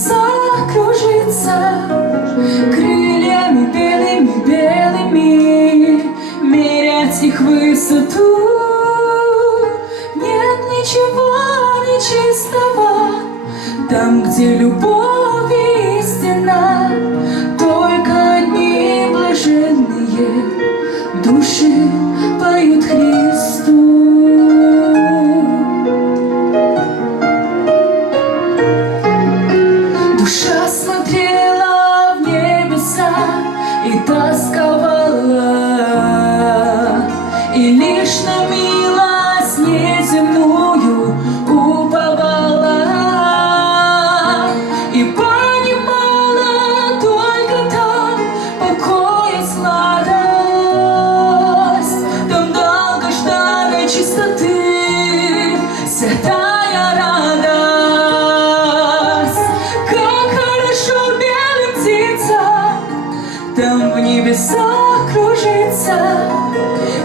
небесах кружится, крыльями белыми-белыми, мерять их высоту. Нет ничего нечистого там, где любовь истина, только одни блаженные души поют Христу. Душа смотрела в небеса и тосковала, и лишь на милость неземную уповала, и понимала только там покой и сладость, там долгожданной чистоты святая радость. Как хорошо белым птицам там в небесах кружится,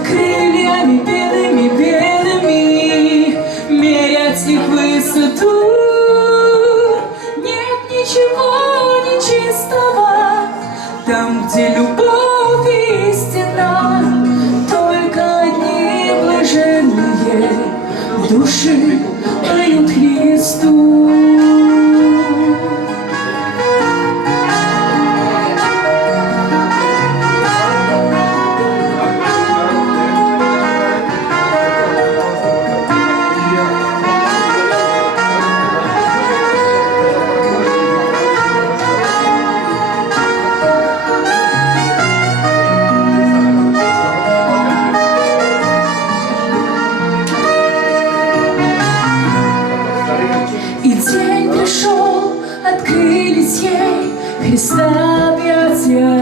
крыльями белыми-белыми, мерять их высоту. Нет ничего нечистого там, где любовь истина, только одни блаженные души поют Христу. И день пришел, открылись ей Христа объятия,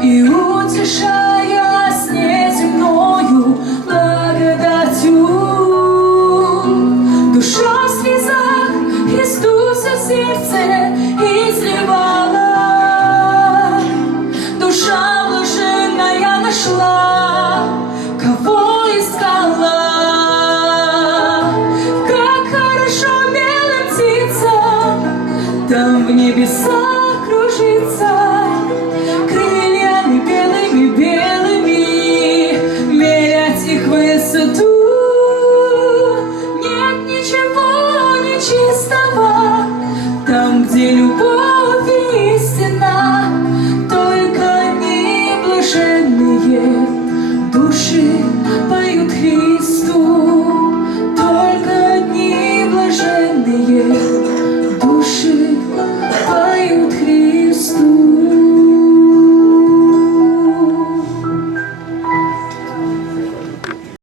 и утешаясь неземною благодатью, душа в слезах Христуса в сердце изливала. Душа блаженная нашла, кого искала. Там в небесах кружится, крыльями белыми-белыми, мерять их высоту. Нет ничего нечистого там, где любовь